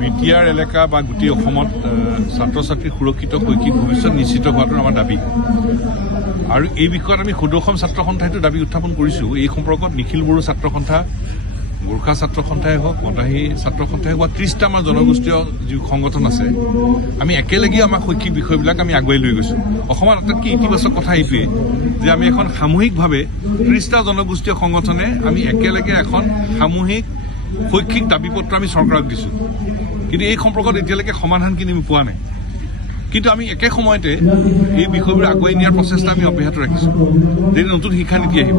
BTR এলেকা বা গোটেই অসমত ছাত্ৰ ছাত্ৰীৰ সুৰক্ষিত শৈক্ষিক ভৱিষ্যত নিশ্চিত হোৱাটো আমাৰ দাবী আৰু এই বিষয়ত আমি সদৌ অসম ছাত্ৰ সন্থাইতো দাবী উত্থাপন কৰিছোঁ। এই সম্পৰ্কত নিখিল বড়ো ছাত্ৰ সন্থা, গোৰ্খা ছাত্ৰ সন্থাই হওক, মদাহী ছাত্ৰ সন্থাই হওক বা 30টা আমাৰ জনগোষ্ঠীয় যি সংগঠন আছে, আমি একেলগে আমাৰ শৈক্ষিক বিষয়বিলাক আমি আগুৱাই লৈ গৈছোঁ। অসমত আটাইতকৈ ইতিবাচক কথা এইটোৱে যে আমি এখন সামূহিকভাৱে 30টা জনগোষ্ঠীয় সংগঠনে আমি একেলগে এখন সামূহিক শৈক্ষিক দাবী পত্ৰ আমি চৰকাৰক দিছোঁ। কিন্তু এই সম্পৰ্কত এতিয়ালৈকে সমাধানখিনি আমি পোৱা নাই। কিন্তু আমি একে সময়তে এই বিষয়বোৰ আগুৱাই নিয়াৰ প্ৰচেষ্টা আমি অব্যাহত ৰাখিছোঁ। যেতিয়া নতুন শিক্ষানীতি আহিব,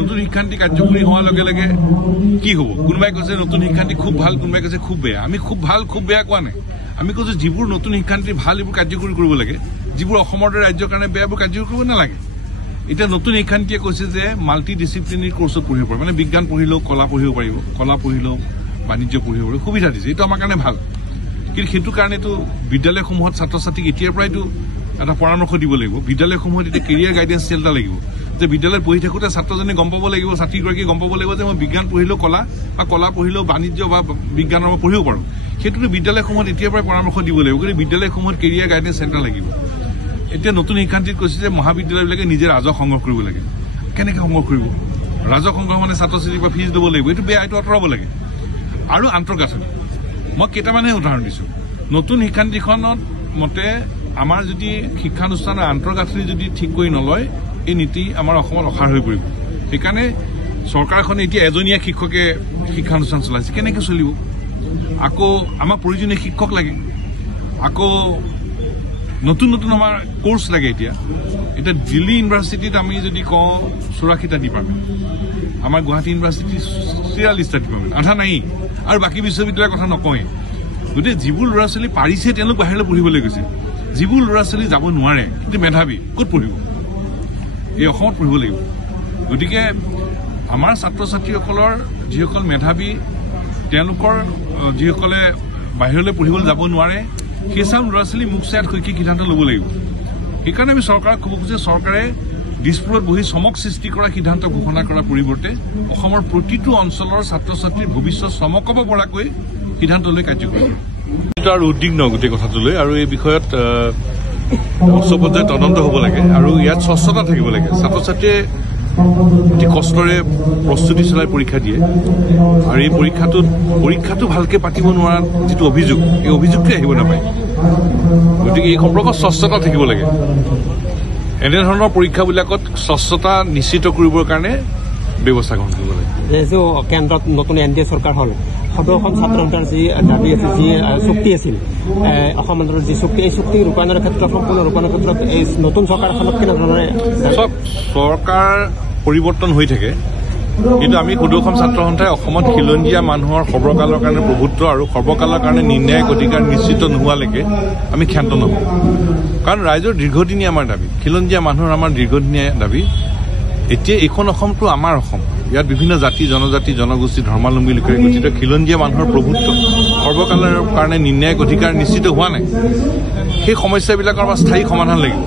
নতুন শিক্ষানীতি কাৰ্যকৰী হোৱাৰ লগে লগে কি হ'ব? কোনোবাই কৈছে নতুন শিক্ষানীতি খুব ভাল, কোনোবাই কৈছে খুব বেয়া। আমি খুব ভাল খুব বেয়া কোৱা নাই। আমি কৈছোঁ যিবোৰ নতুন শিক্ষানীতি ভাল এইবোৰ কাৰ্যকৰী কৰিব লাগে, যিবোৰ অসমৰ দৰে ৰাজ্যৰ কাৰণে বেয়াবোৰ কাৰ্যকৰী কৰিব নালাগে। এতিয়া নতুন শিক্ষানীতিয়ে কৈছে যে মাল্টি ডিচিপ্লিনাৰী কোৰ্চত পঢ়িব পাৰিব, মানে বিজ্ঞান পঢ়িলেও কলা পঢ়িব পাৰিব, কলা পঢ়িলেও বাণিজ্য পঢ়িব পাৰিব, সুবিধা দিছে। এইটো আমাৰ কাৰণে ভাল। কিন্তু সেইটো কাৰণেতো বিদ্যালয়সমূহত ছাত্ৰ ছাত্ৰীক এতিয়াৰ পৰাইতো এটা পৰামৰ্শ দিব লাগিব। বিদ্যালয়সমূহত এতিয়া কেৰিয়াৰ গাইডেন্স চেল এটা লাগিব, যে বিদ্যালয়ত পঢ়ি থাকোঁতে ছাত্ৰজনে গম পাব লাগিব, ছাত্ৰীগৰাকীয়ে গম পাব লাগিব যে মই বিজ্ঞান পঢ়িলেও কলা বা কলা পঢ়িলেও বাণিজ্য বা বিজ্ঞানৰ মই পঢ়িব পাৰোঁ। সেইটোতো বিদ্যালয়সমূহত এতিয়াৰ পৰাই পৰামৰ্শ দিব লাগিব। গতিকে বিদ্যালয়সমূহত কেৰিয়াৰ গাইডেন্স চেণ্টাৰ লাগিব। এতিয়া নতুন শিক্ষানীতিত কৈছে যে মহাবিদ্যালয়বিলাকে নিজে ৰাজহ সংগ্ৰহ কৰিব লাগে। কেনেকৈ সংগ্ৰহ কৰিব? ৰাজহ সংগ্ৰহ মানে ছাত্ৰ ছাত্ৰীৰ পৰা ফিজ দিব লাগিব। এইটো বেয়া, এইটো আঁতৰাব লাগে। আৰু আন্তঃগাঁথনি, মই কেইটামানহে উদাহৰণ দিছোঁ। নতুন শিক্ষানীতিখনত মতে আমাৰ যদি শিক্ষানুষ্ঠানৰ আন্তঃগাঁথনি যদি ঠিক কৰি নলয়, এই নীতি আমাৰ অসমত অসাৰ হৈ পৰিব। সেইকাৰণে চৰকাৰখনে এতিয়া এজনীয়া শিক্ষকে শিক্ষানুষ্ঠান চলাইছে। কেনেকৈ চলিব? আকৌ আমাক প্ৰয়োজনীয় শিক্ষক লাগে, আকৌ নতুন নতুন আমাৰ কোৰ্চ লাগে। এতিয়া দিল্লী ইউনিভাৰ্চিটিত আমি যদি কওঁ 84টা ডিপাৰ্টমেণ্ট, আমাৰ গুৱাহাটী ইউনিভাৰ্চিটি 43টা ডিপাৰ্টমেণ্ট, আধা নাই। আৰু বাকী বিশ্ববিদ্যালয়ৰ কথা নকওঁৱেই। গতিকে যিবোৰ ল'ৰা ছোৱালী পাৰিছে তেওঁলোক বাহিৰলৈ পঢ়িবলৈ গৈছে। যিবোৰ ল'ৰা ছোৱালী যাব নোৱাৰে কিন্তু মেধাৱী, ক'ত পঢ়িব? এই অসমত পঢ়িব লাগিব। গতিকে আমাৰ ছাত্ৰ ছাত্ৰীসকলৰ যিসকল মেধাৱী, তেওঁলোকৰ যিসকলে বাহিৰলৈ পঢ়িবলৈ যাব নোৱাৰে, সেইচাম ল'ৰা ছোৱালী মুখচায়াত শৈক্ষিক সিদ্ধান্ত ল'ব লাগিব। সেইকাৰণে আমি চৰকাৰক ক'ব খোজো, চৰকাৰে দিছপুৰত বহি চমক সৃষ্টি কৰা সিদ্ধান্ত ঘোষণা কৰাৰ পৰিৱৰ্তে অসমৰ প্ৰতিটো অঞ্চলৰ ছাত্ৰ ছাত্ৰীৰ ভৱিষ্যত চমকাব পৰাকৈ সিদ্ধান্ত লৈ কাৰ্যকৰী কৰে। আৰু উদ্বিগ্ন গোটেই কথাটোলৈ, আৰু এই বিষয়ত উচ্চ পৰ্যায়ত তদন্ত হ'ব লাগে আৰু ইয়াত স্বচ্ছতা থাকিব লাগে। ছাত্ৰ ছাত্ৰীয়ে অতি কষ্টৰে প্ৰস্তুতি চলাই পৰীক্ষা দিয়ে আৰু এই পৰীক্ষাটো ভালকৈ পাতিব নোৱাৰা যিটো অভিযোগ, এই অভিযোগটোৱে আহিব নাপায়। গতিকে এই সম্পৰ্কত স্বচ্ছতা থাকিব লাগে। এনেধৰণৰ পৰীক্ষাবিলাকত স্বচ্ছতা নিশ্চিত কৰিবৰ কাৰণে ব্যৱস্থা গ্ৰহণ কৰিব লাগে। যিহেতু কেন্দ্ৰত নতুন NDA চৰকাৰ হ'ল, সদৌ অসম ছাত্ৰ সন্থাৰ যি দাবী আছিল, যি চুক্তি আছিল, অসম আন্দোলনৰ যি চুক্তি, এই চুক্তি ৰূপায়ণৰ ক্ষেত্ৰত, সম্পূৰ্ণ ৰূপায়ণৰ ক্ষেত্ৰত এই নতুন চৰকাৰখনক কেনেধৰণে? চৰকাৰ পৰিৱৰ্তন হৈ থাকে, কিন্তু আমি সদৌ অসম ছাত্ৰ সন্থাই অসমত খিলঞ্জীয়া মানুহৰ সৰ্বকালৰ কাৰণে প্ৰভুত্ব আৰু সৰ্বকালৰ কাৰণে নিৰ্ণায়ক অধিকাৰ নিশ্চিত নোহোৱালৈকে আমি ক্ষান্ত নহওঁ। কাৰণ ৰাইজৰ দীৰ্ঘদিনীয়া আমাৰ দাবী, খিলঞ্জীয়া মানুহৰ আমাৰ দীৰ্ঘদিনীয়া দাবী। এতিয়া এইখন অসমটো আমাৰ অসম। ইয়াত বিভিন্ন জাতি জনজাতি জনগোষ্ঠী ধৰ্মাৱলম্বী লোকেৰে গঠিত খিলঞ্জীয়া মানুহৰ প্ৰভুত্ব সৰ্বকালৰ কাৰণে নিৰ্ণায়ক অধিকাৰ নিশ্চিত হোৱা নাই। সেই সমস্যাবিলাকৰ আমাৰ স্থায়ী সমাধান লাগিব।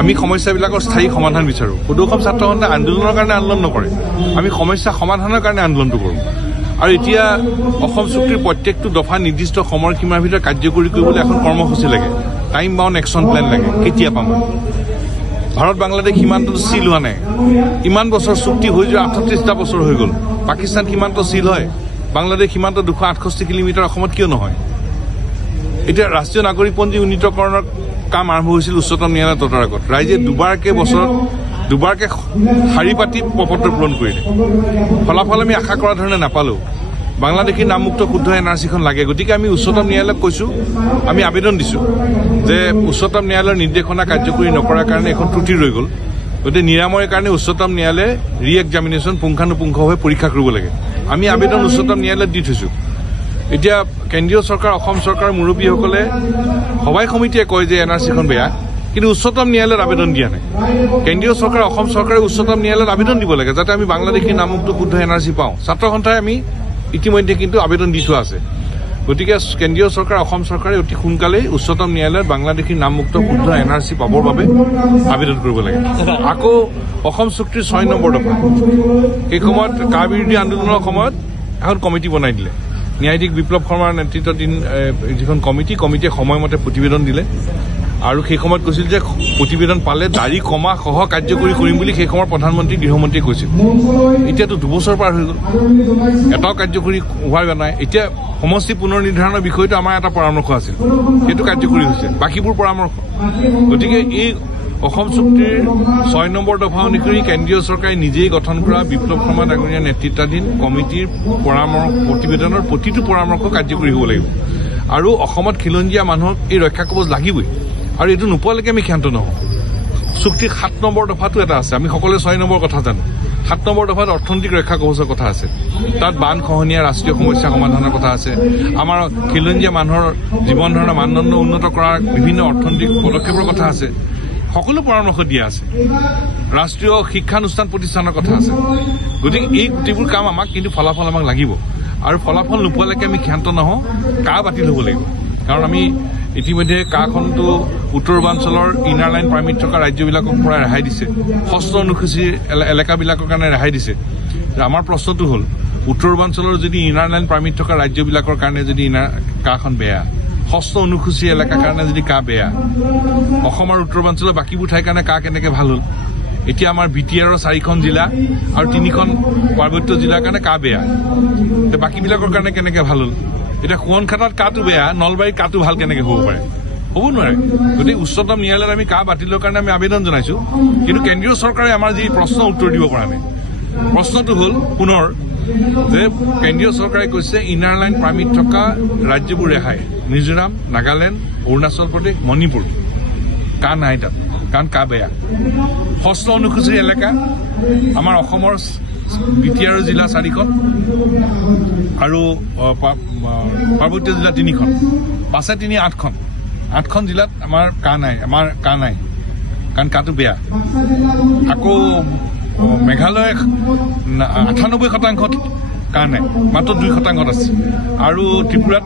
আমি সমস্যাবিলাকৰ স্থায়ী সমাধান বিচাৰোঁ। সদৌ অসম ছাত্ৰ সন্থাই আন্দোলনৰ কাৰণে আন্দোলন নকৰে, আমি সমস্যা সমাধানৰ কাৰণে আন্দোলনটো কৰোঁ। আৰু এতিয়া অসম চুক্তিৰ প্ৰত্যেকটো দফা নিৰ্দিষ্ট সময়সীমাৰ ভিতৰত কাৰ্যকৰী কৰিবলৈ এখন কৰ্মসূচী লাগে, টাইম বাউণ্ড একশ্যন প্লেন লাগে। কেতিয়া পাম? ভাৰত বাংলাদেশ সীমান্তটো চিল হোৱা নাই। ইমান বছৰ চুক্তি হৈ যোৱা 38টা বছৰ হৈ গ'ল। পাকিস্তান সীমান্ত চিল হয়, বাংলাদেশ সীমান্ত 268 কিলোমিটাৰ, অসমত কিয় নহয়? এতিয়া ৰাষ্ট্ৰীয় নাগৰিকপঞ্জী উন্নীতকৰণৰ কাম আৰম্ভ হৈছিল উচ্চতম ন্যায়ালয়ৰ তদাৰকত। ৰাইজে দুবাৰকে শাৰী পাতি প্ৰপত্ৰ পূৰণ কৰিলে। ফলাফল আমি আশা কৰা ধৰণে নাপালোঁ। বাংলাদেশী নামমুক্ত শুদ্ধ NRCখন লাগে। গতিকে আমি উচ্চতম ন্যায়ালয়ক কৈছোঁ, আমি আবেদন দিছোঁ যে উচ্চতম ন্যায়ালয়ৰ নিৰ্দেশনা কাৰ্যকৰী নকৰাৰ কাৰণে এখন ত্ৰুটি ৰৈ গ'ল। গতিকে নিৰাময়ৰ কাৰণে উচ্চতম ন্যায়ালয়ে ৰি-এক্সামিনেশ্যন পুংখানুপুংখভাৱে পৰীক্ষা কৰিব লাগে। আমি আবেদন উচ্চতম ন্যায়ালয়ত দি থৈছোঁ। এতিয়া কেন্দ্ৰীয় চৰকাৰ, অসম চৰকাৰৰ মুৰব্বীসকলে সভাই সমিতিয়ে কয় যে NRCখন বেয়া, কিন্তু উচ্চতম ন্যায়ালয়ত আবেদন দিয়া নাই। কেন্দ্ৰীয় চৰকাৰ, অসম চৰকাৰে উচ্চতম ন্যায়ালয়ত আবেদন দিব লাগে যাতে আমি বাংলাদেশী নামমুক্ত শুদ্ধ NRC পাওঁ। ছাত্ৰ সন্থাই আমি ইতিমধ্যে কিন্তু আবেদন দি থোৱা আছে। গতিকে কেন্দ্ৰীয় চৰকাৰ, অসম চৰকাৰে অতি সোনকালেই উচ্চতম ন্যায়ালয়ত বাংলাদেশী নামমুক্ত শুদ্ধ NRC পাবৰ বাবে আবেদন কৰিব লাগে। আকৌ অসম চুক্তিৰ 6 নম্বৰ দফা, সেই সময়ত কা বিৰোধী আন্দোলনৰ সময়ত এখন কমিটি বনাই দিলে। ন্যায়াধীশ বিপ্লৱ শৰ্মাৰ নেতৃত্বাধীন যিখন কমিটিয়ে সময়মতে প্ৰতিবেদন দিলে আৰু সেই সময়ত কৈছিল যে প্ৰতিবেদন পালে দাড়ি কমা সহ কাৰ্যকৰী কৰিম বুলি সেই সময়ৰ প্ৰধানমন্ত্ৰী গৃহমন্ত্ৰীয়ে কৈছিল। এতিয়াতো 2 বছৰ পাৰ হৈ গ'ল, এটাও কাৰ্যকৰী হোৱা নাই। এতিয়া সমষ্টি পুনৰ নিৰ্ধাৰণৰ বিষয়টো আমাৰ এটা পৰামৰ্শ আছিল, সেইটো কাৰ্যকৰী হৈছে, বাকীবোৰ পৰামৰ্শ। গতিকে এই অসম চুক্তিৰ 6 নম্বৰ দফা অনুসৰি কেন্দ্ৰীয় চৰকাৰে নিজেই গঠন কৰা বিপ্লৱ শৰ্মা ডাঙৰীয়া নেতৃত্বাধীন কমিটিৰ প্ৰতিবেদনৰ প্ৰতিটো পৰামৰ্শ কাৰ্যকৰী হ'ব লাগিব আৰু অসমত খিলঞ্জীয়া মানুহক এই ৰক্ষা কৱচ লাগিবই আৰু এইটো নোপোৱালৈকে আমি ক্ষান্ত নহওঁ। চুক্তিৰ 7 নম্বৰ দফাটো এটা আছে, আমি সকলোৱে 6 নম্বৰ কথা জানো। 7 নম্বৰ দফাত অৰ্থনৈতিক ৰক্ষা কৱচৰ কথা আছে, তাত বান খহনীয়া ৰাষ্ট্ৰীয় সমস্যা সমাধানৰ কথা আছে, আমাৰ খিলঞ্জীয়া মানুহৰ জীৱন ধাৰণৰ মানদণ্ড উন্নত কৰাৰ বিভিন্ন অৰ্থনৈতিক পদক্ষেপৰ কথা আছে, সকলো পৰামৰ্শ দিয়া আছে, ৰাষ্ট্ৰীয় শিক্ষানুষ্ঠান প্ৰতিষ্ঠানৰ কথা আছে। গতিকে এই গোটেইবোৰ কাম আমাক কিন্তু ফলাফল আমাক লাগিব আৰু ফলাফল নোপোৱালৈকে আমি ক্ষান্ত নহওঁ, বাতিল হ'ব লাগিব। কাৰণ আমি ইতিমধ্যে কাখনটো উত্তৰ পূৰ্বাঞ্চলৰ ইনাৰ লাইন পাৰ্মিট থকা ৰাজ্যবিলাকৰ পৰা ৰেহাই দিছে, 6 অনুসূচীৰ এলেকাবিলাকৰ কাৰণে ৰেহাই দিছে। আমাৰ প্ৰশ্নটো হ'ল উত্তৰ পূৰ্বাঞ্চলৰ যদি ইনাৰ লাইন পাৰ্মিট থকা ৰাজ্যবিলাকৰ কাৰণে যদি কাখন বেয়া, 6 অনুসূচী এলেকাৰ কাৰণে যদি বেয়া, অসম আৰু উত্তৰ পূৰ্বাঞ্চলৰ বাকীবোৰ ঠাইৰ কাৰণে কেনেকৈ ভাল হ'ল? এতিয়া আমাৰ BTR 4খন জিলা আৰু 3খন পাৰ্বত্য জিলাৰ কাৰণে বেয়া, বাকীবিলাকৰ কাৰণে কেনেকৈ ভাল হ'ল? এতিয়া সোৱণখাটাত কাটো বেয়া, নলবাৰীত কাটো ভাল কেনেকৈ হ'ব পাৰে? হ'ব নোৱাৰে। গতিকে উচ্চতম ন্যায়ালয়ত আমি বাতিলৰ কাৰণে আমি আবেদন জনাইছো, কিন্তু কেন্দ্ৰীয় চৰকাৰে আমাৰ যি প্ৰশ্ন উত্তৰ দিব পৰা নাই। প্ৰশ্নটো হ'ল পুনৰ যে কেন্দ্ৰীয় চৰকাৰে কৈছে ইনাৰ লাইন পাৰ্মিট থকা ৰাজ্যবোৰ ৰেহাই, মিজোৰাম, নাগালেণ্ড, অৰুণাচল প্ৰদেশ, মণিপুৰ নাই তাত, কাৰণ বেয়া। 6 অনুসূচীৰ এলেকা আমাৰ অসমৰ BTR জিলা 4খন আৰু পাৰ্বত্য জিলা 3খন, 5-3 8খন। 8খন জিলাত আমাৰ নাই, কাৰণ কাটো বেয়া। আকৌ মেঘালয় 98% নাই, মাত্ৰ 2% আছে আৰু ত্ৰিপুৰাত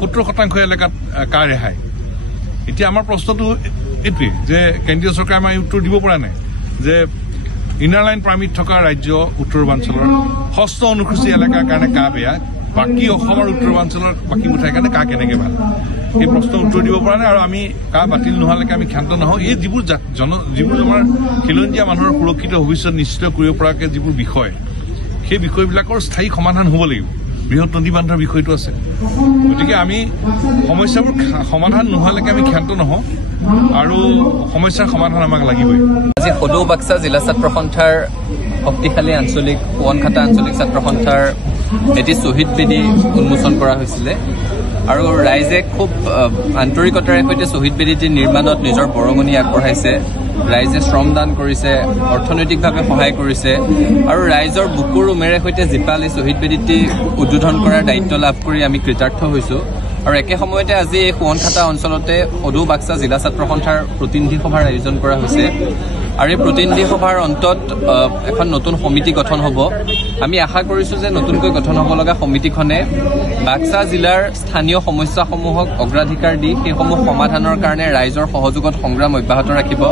70% এলেকাত ৰেহাই। এতিয়া আমাৰ প্ৰশ্নটো এইটোৱে যে কেন্দ্ৰীয় চৰকাৰে আমাৰ উত্তৰ দিব পৰা নাই যে ইনাৰ লাইন পাৰ্মিট থকা ৰাজ্য উত্তৰ পূৰ্বাঞ্চলৰ 6 অনুসূচী এলেকাৰ কাৰণে বেয়া, বাকী অসম আৰু উত্তৰ পূৰ্বাঞ্চলৰ বাকীবোৰ ঠাইৰ কাৰণে কেনেকৈ ভাল? এই প্ৰশ্নৰ উত্তৰ দিব পৰা নাই আৰু আমি বাতিল নোহোৱালৈকে আমি ক্ষান্ত নহওঁ। এই যিবোৰ আমাৰ খিলঞ্জীয়া মানুহৰ সুৰক্ষিত ভৱিষ্যত নিশ্চিত কৰিব পৰাকৈ যিবোৰ বিষয়, সেই বিষয়বিলাকৰ স্থায়ী সমাধান হ'ব লাগিব। বৃহৎ নদী বান্ধৰ বিষয়টো আছে। গতিকে আমি সমস্যাবোৰ সমাধান নোহোৱালৈকে আমি ক্ষান্ত নহওঁ আৰু সমস্যাৰ সমাধান আমাক লাগিবই। আজি সদৌ বাক্সা জিলা ছাত্ৰ সন্থাৰ শক্তিশালী আঞ্চলিক সোৱণখাটা আঞ্চলিক ছাত্ৰ সন্থাৰ এটি শ্বহীদ বেদী উন্মোচন কৰা হৈছিলে আৰু ৰাইজে খুব আন্তৰিকতাৰে সৈতে শ্বহীদ বেদীটি নিৰ্মাণত নিজৰ বৰঙণি আগবঢ়াইছে। ৰাইজে শ্ৰমদান কৰিছে, অৰ্থনৈতিকভাৱে সহায় কৰিছে আৰু ৰাইজৰ বুকুৰ উমেৰে সৈতে জীপাল এই শ্বহীদ বেদীটি উদ্বোধন কৰাৰ দায়িত্ব লাভ কৰি আমি কৃতাৰ্থ হৈছো। আৰু একে সময়তে আজি এই সোৱণখাটা অঞ্চলতে সদৌ বাক্সা জিলা ছাত্ৰ সন্থাৰ প্ৰতিনিধি সভাৰ আয়োজন কৰা হৈছে আৰু এই প্ৰতিনিধি সভাৰ অন্তত এখন নতুন সমিতি গঠন হ'ব। আমি আশা কৰিছোঁ যে নতুনকৈ গঠন হ'ব লগা সমিতিখনে বাক্সা জিলাৰ স্থানীয় সমস্যাসমূহক অগ্ৰাধিকাৰ দি সেইসমূহ সমাধানৰ কাৰণে ৰাইজৰ সহযোগত সংগ্ৰাম অব্যাহত ৰাখিব।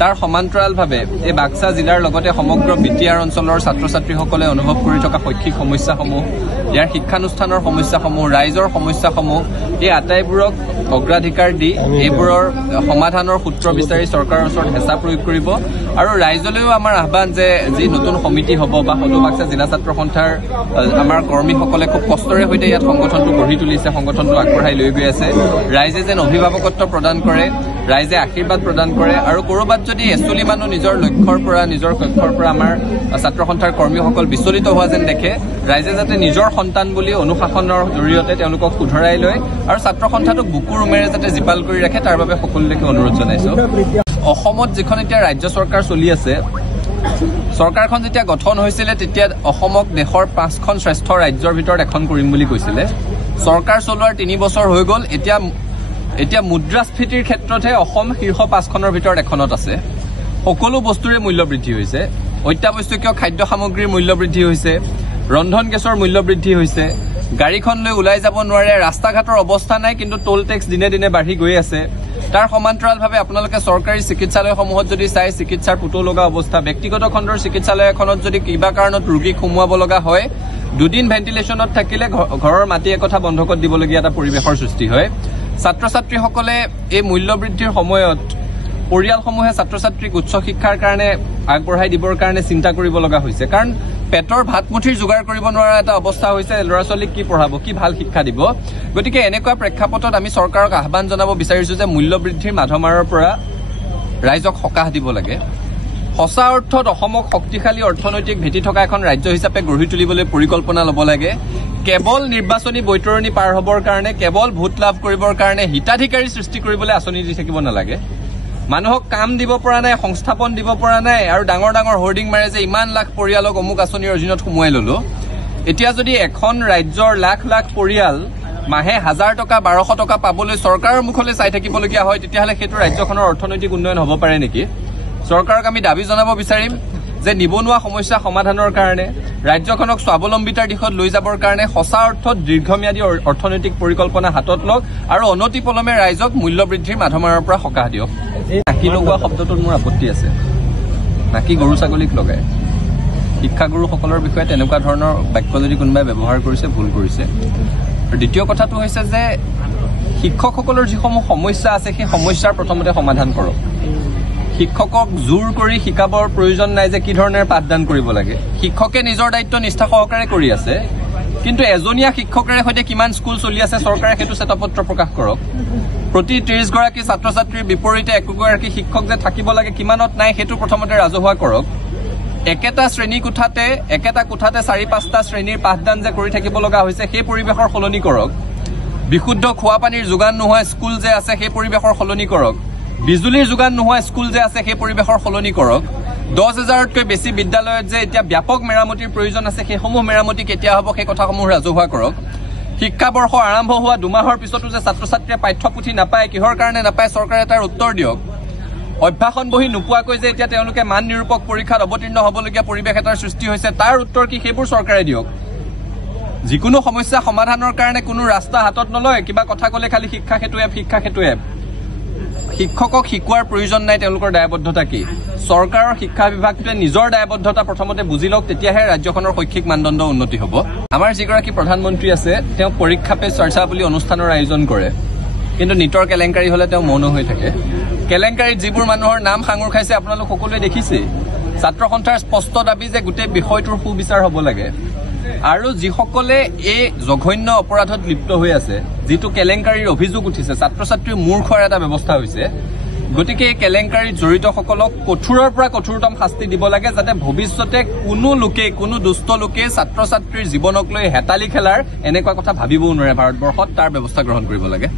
তাৰ সমান্তৰালভাৱে এই বাক্সা জিলাৰ লগতে সমগ্ৰ BTR অঞ্চলৰ ছাত্ৰ ছাত্ৰীসকলে অনুভৱ কৰি থকা শৈক্ষিক সমস্যাসমূহ, ইয়াৰ শিক্ষানুষ্ঠানৰ সমস্যাসমূহ, ৰাইজৰ সমস্যাসমূহ, এই আটাইবোৰক অগ্ৰাধিকাৰ দি এইবোৰৰ সমাধানৰ সূত্ৰ বিচাৰি চৰকাৰৰ ওচৰত হেঁচা প্ৰয়োগ কৰিব। আৰু ৰাইজলৈও আমাৰ আহ্বান যে যি নতুন সমিতি হ'ব বা সদৌ বাক্সা জিলা ছাত্ৰ সন্থাৰ আমাৰ কৰ্মীসকলে খুব কষ্টৰে সৈতে ইয়াত সংগঠনটো গঢ়ি তুলিছে, সংগঠনটো আগবঢ়াই লৈ গৈ আছে। ৰাইজে যেন অভিভাৱকত্ব প্ৰদান কৰে, ৰাইজে আশীৰ্বাদ প্ৰদান কৰে আৰু ক'ৰবাত যদি এচুলি মানুহ নিজৰ লক্ষ্যৰ পৰা নিজৰ কক্ষৰ পৰা আমাৰ ছাত্ৰ সন্থাৰ কৰ্মীসকল বিচলিত হোৱা যেন দেখে, ৰাইজে যাতে নিজৰ সন্তান বুলি অনুশাসনৰ জৰিয়তে তেওঁলোকক শুধৰাই লয় আৰু ছাত্ৰ সন্থাটোক বুকুৰ উমেৰে যাতে জীপাল কৰি ৰাখে তাৰ বাবে সকলোলৈকে অনুৰোধ জনাইছো। অসমত যিখন এতিয়া ৰাজ্য চৰকাৰ চলি আছে, চৰকাৰখন যেতিয়া গঠন হৈছিলে তেতিয়া অসমক দেশৰ 5খন শ্ৰেষ্ঠ ৰাজ্যৰ ভিতৰত এখন কৰিম বুলি কৈছিলে। চৰকাৰ চলোৱাৰ 3 বছৰ হৈ গ'ল। এতিয়া মুদ্ৰাস্ফীতিৰ ক্ষেত্ৰতহে অসম শীৰ্ষ 5খনৰ ভিতৰত এখনত আছে। সকলো বস্তুৰে মূল্য বৃদ্ধি হৈছে, অত্যাৱশ্যকীয় খাদ্য সামগ্ৰীৰ মূল্য বৃদ্ধি হৈছে, ৰন্ধন গেছৰ মূল্য বৃদ্ধি হৈছে, গাড়ীখন লৈ ওলাই যাব নোৱাৰে, ৰাস্তা ঘাটৰ অৱস্থা নাই, কিন্তু টোল টেক্স দিনে দিনে বাঢ়ি গৈ আছে। তাৰ সমান্তৰালভাৱে আপোনালোকে চৰকাৰী চিকিৎসালয়সমূহত যদি চাই, চিকিৎসাৰ পুতৌ লগা অৱস্থা, ব্যক্তিগত খণ্ডৰ চিকিৎসালয় এখনত যদি কিবা কাৰণত ৰোগীক সোমোৱাব লগা হয়, দুদিন ভেন্টিলেশ্যনত থাকিলে ঘৰৰ মাটি একঠা বন্ধকত দিবলগীয়া এটা পৰিৱেশৰ সৃষ্টি হয় ছাত্ৰ ছাত্ৰীসকলে এই মূল্য বৃদ্ধিৰ সময়ত পৰিয়ালসমূহে ছাত্ৰ ছাত্ৰীক উচ্চ শিক্ষাৰ কাৰণে আগবঢ়াই দিবৰ কাৰণে চিন্তা কৰিব লগা হৈছে কাৰণ পেটৰ ভাতমুঠিৰ যোগাৰ কৰিব নোৱাৰা এটা অৱস্থা হৈছে ল'ৰা ছোৱালীক কি পঢ়াব কি ভাল শিক্ষা দিব গতিকে এনেকুৱা প্ৰেক্ষাপটত আমি চৰকাৰক আহ্বান জনাব বিচাৰিছো যে মূল্য বৃদ্ধিৰ মাধমাৰৰ পৰা ৰাইজক সকাহ দিব লাগে সঁচা অৰ্থত অসমক শক্তিশালী অৰ্থনৈতিক ভেটি থকা এখন ৰাজ্য হিচাপে গঢ়ি তুলিবলৈ পৰিকল্পনা ল'ব লাগে কেৱল নিৰ্বাচনী বৈতৰণি পাৰ হ'বৰ কাৰণে কেৱল ভোট লাভ কৰিবৰ কাৰণে হিতাধিকাৰী সৃষ্টি কৰিবলৈ আঁচনি দি থাকিব নালাগে মানুহক কাম দিব পৰা নাই সংস্থাপন দিব পৰা নাই আৰু ডাঙৰ ডাঙৰ হোৰ্ডিং মাৰে যে ইমান লাখ পৰিয়ালক অমুক আঁচনিৰ অধীনত সোমোৱাই ললো এতিয়া যদি এখন ৰাজ্যৰ লাখ লাখ পৰিয়াল মাহে 1000 টকা 1200 টকা পাবলৈ চৰকাৰৰ মুখলৈ চাই থাকিবলগীয়া হয় তেতিয়াহ'লে সেইটো ৰাজ্যখনৰ অৰ্থনৈতিক উন্নয়ন হ'ব পাৰে নেকি চৰকাৰক আমি দাবী জনাব বিচাৰিম যে নিবনুৱা সমস্যা সমাধানৰ কাৰণে ৰাজ্যখনক স্বাৱলম্বিতাৰ দিশত লৈ যাবৰ কাৰণে সঁচা অৰ্থত দীৰ্ঘম্যাদী অৰ্থনৈতিক পৰিকল্পনা হাতত লওক আৰু অনতি পলমে ৰাইজক মূল্য বৃদ্ধিৰ মাধমাৰৰ পৰা সকাহ দিয়ক এই নাকি লগোৱা শব্দটোত মোৰ আপত্তি আছে নাকি গৰু ছাগলীক লগায় শিক্ষাগুৰুসকলৰ বিষয়ে তেনেকুৱা ধৰণৰ বাক্য যদি কোনোবাই ব্যৱহাৰ কৰিছে ভুল কৰিছে আৰু দ্বিতীয় কথাটো হৈছে যে শিক্ষকসকলৰ যিসমূহ সমস্যা আছে সেই সমস্যাৰ প্ৰথমতে সমাধান কৰক শিক্ষকক জোৰ কৰি শিকাবৰ প্ৰয়োজন নাই যে কি ধৰণে পাঠদান কৰিব লাগে শিক্ষকে নিজৰ দায়িত্ব নিষ্ঠা সহকাৰে কৰি আছে কিন্তু এজনীয়া শিক্ষকৰে সৈতে কিমান স্কুল চলি আছে চৰকাৰে সেইটো শ্বেতপত্ৰ প্ৰকাশ কৰক প্ৰতি 30 গৰাকী ছাত্ৰ ছাত্ৰীৰ বিপৰীতে একগৰাকী শিক্ষক যে থাকিব লাগে কিমানত নাই সেইটো প্ৰথমতে ৰাজহুৱা কৰক একেটা শ্ৰেণী কোঠাতে একেটা কোঠাতে 4-5টা শ্ৰেণীৰ পাঠদান যে কৰি থাকিব লগা হৈছে সেই পৰিৱেশৰ সলনি কৰক বিশুদ্ধ খোৱা পানীৰ যোগান নোহোৱা স্কুল যে আছে সেই পৰিৱেশৰ সলনি কৰক বিজুলীৰ যোগান নোহোৱা স্কুল যে আছে সেই পৰিৱেশৰ সলনি কৰক 10,000তকৈ বেছি বিদ্যালয়ত যে এতিয়া ব্যাপক মেৰামতিৰ প্ৰয়োজন আছে সেইসমূহ মেৰামতি কেতিয়া হ'ব সেই কথাসমূহ ৰাজহুৱা কৰক শিক্ষাবৰ্ষ আৰম্ভ হোৱা 2 মাহৰ পিছতো যে ছাত্ৰ ছাত্ৰীয়ে পাঠ্যপুথি নাপায় কিহৰ কাৰণে নাপায় চৰকাৰে তাৰ উত্তৰ দিয়ক অভ্যাসন বহি নোপোৱাকৈ যে এতিয়া তেওঁলোকে মান নিৰূপক পৰীক্ষাত অৱতীৰ্ণ হ'বলগীয়া পৰিৱেশ এটাৰ সৃষ্টি হৈছে তাৰ উত্তৰ কি সেইবোৰ চৰকাৰে দিয়ক যিকোনো সমস্যা সমাধানৰ কাৰণে কোনো ৰাস্তা হাতত নলয় কিবা কথা ক'লে খালি শিক্ষা সেইটো এপ শিক্ষকক শিকোৱাৰ প্ৰয়োজন নাই তেওঁলোকৰ দায়বদ্ধতা কি চৰকাৰৰ শিক্ষা বিভাগটোৱে নিজৰ দায়বদ্ধতা প্ৰথমতে বুজি লওক তেতিয়াহে ৰাজ্যখনৰ শৈক্ষিক মানদণ্ড উন্নতি হ'ব আমাৰ যিগৰাকী প্ৰধানমন্ত্ৰী আছে তেওঁ পৰীক্ষা পে চৰ্চা বুলি অনুষ্ঠানৰ আয়োজন কৰে কিন্তু নিটৰ কেলেংকাৰী হ'লে তেওঁ মৌন হৈ থাকে কেলেংকাৰীত যিবোৰ মানুহৰ নাম সাঙুৰ খাইছে আপোনালোক সকলোৱে দেখিছে ছাত্ৰ সন্থাৰ স্পষ্ট দাবী যে গোটেই বিষয়টোৰ সুবিচাৰ হ'ব লাগে আৰু যিসকলে এই জঘন্য অপৰাধত লিপ্ত হৈ আছে যিটো কেলেংকাৰীৰ অভিযোগ উঠিছে ছাত্ৰ ছাত্ৰীৰ মূৰ খোৱাৰ এটা ব্যৱস্থা হৈছে গতিকে এই কেলেংকাৰীত জড়িতসকলক কঠোৰৰ পৰা কঠোৰতম শাস্তি দিব লাগে যাতে ভৱিষ্যতে কোনো দুষ্ট লোকে ছাত্ৰ ছাত্ৰীৰ জীৱনক লৈ হেতালি খেলাৰ এনেকুৱা কথা ভাবিবও নোৱাৰে ভাৰতবৰ্ষত তাৰ ব্যৱস্থা গ্ৰহণ কৰিব লাগে